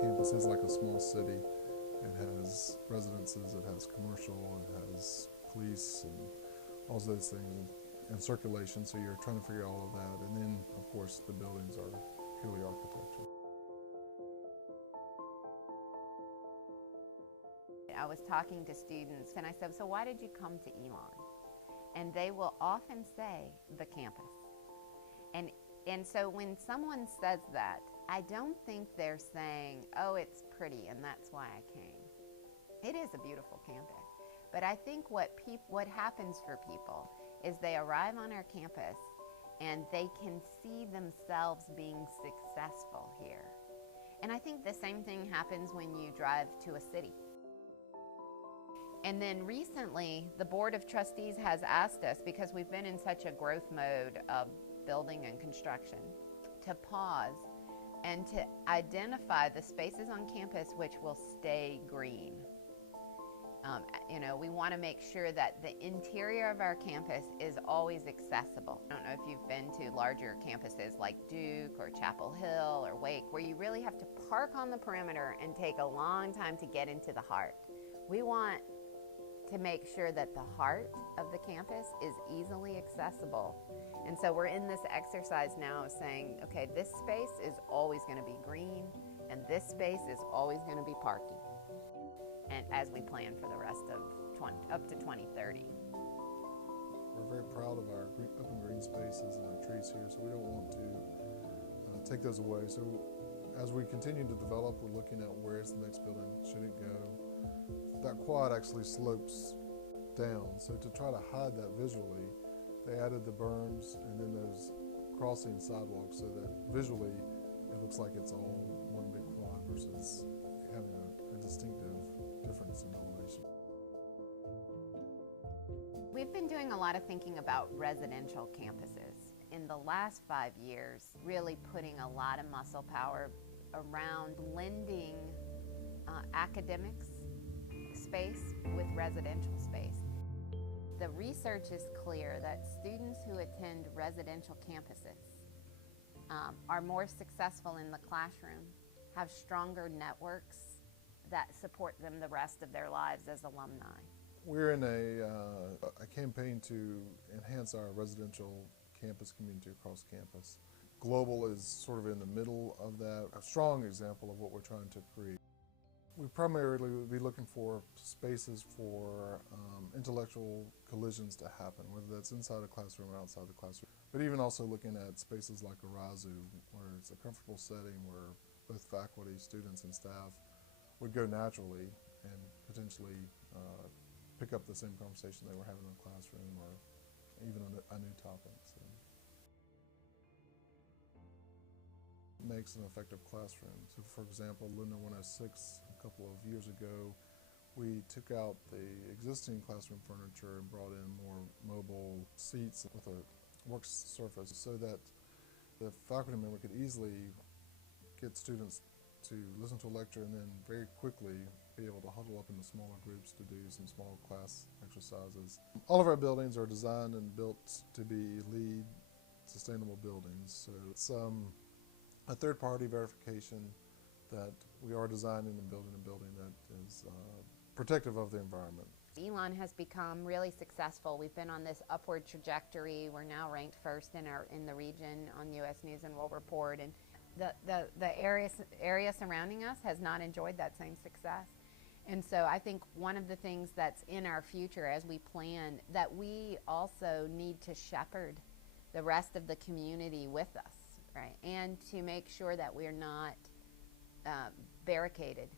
campus is like a small city. It has residences, it has commercial, it has police, and all those things in circulation, so you're trying to figure all of that. And then, of course, the buildings are purely architecture. I was talking to students and I said, so why did you come to Elon? And they will often say, the campus. And so when someone says that, I don't think they're saying, oh, it's pretty and that's why I came. It is a beautiful campus. But I think what happens for people is they arrive on our campus and they can see themselves being successful here. And I think the same thing happens when you drive to a city. And then recently, the Board of Trustees has asked us, because we've been in such a growth mode of building and construction, to pause and to identify the spaces on campus which will stay green. We want to make sure that the interior of our campus is always accessible. I don't know if you've been to larger campuses like Duke or Chapel Hill or Wake, where you really have to park on the perimeter and take a long time to get into the heart. We want to make sure that the heart of the campus is easily accessible. And so we're in this exercise now of saying, okay, this space is always going to be green, and this space is always going to be parking. And as we plan for the rest of up to 2030. We're very proud of our open green spaces and our trees here, so we don't want to take those away. So as we continue to develop, we're looking at where is the next building, should it go. That quad actually slopes down, so to try to hide that visually, they added the berms and then those crossing sidewalks so that visually it looks like it's all one big quad versus having a distinctive difference in elevation. We've been doing a lot of thinking about residential campuses in the last 5 years, really putting a lot of muscle power around blending academics space with residential space. The research is clear that students who attend residential campuses are more successful in the classroom, have stronger networks that support them the rest of their lives as alumni. We're in a campaign to enhance our residential campus community across campus. Global is sort of in the middle of that, a strong example of what we're trying to create. We primarily would be looking for spaces for intellectual collisions to happen, whether that's inside a classroom or outside the classroom. But even also looking at spaces like Arazu, where it's a comfortable setting where both faculty, students, and staff would go naturally and potentially pick up the same conversation they were having in the classroom or even a new topic. So it makes an effective classroom. So for example, Linda 106, a couple of years ago, we took out the existing classroom furniture and brought in more mobile seats with a work surface so that the faculty member could easily get students to listen to a lecture and then very quickly be able to huddle up into smaller groups to do some small class exercises. All of our buildings are designed and built to be LEED sustainable buildings. So it's a third-party verification that we are designing and building a building that is protective of the environment. Elon has become really successful. We've been on this upward trajectory. We're now ranked first in the region on U.S. News and World Report, and the area surrounding us has not enjoyed that same success. And so I think one of the things that's in our future as we plan, that we also need to shepherd the rest of the community with us, right? And to make sure that we're not barricaded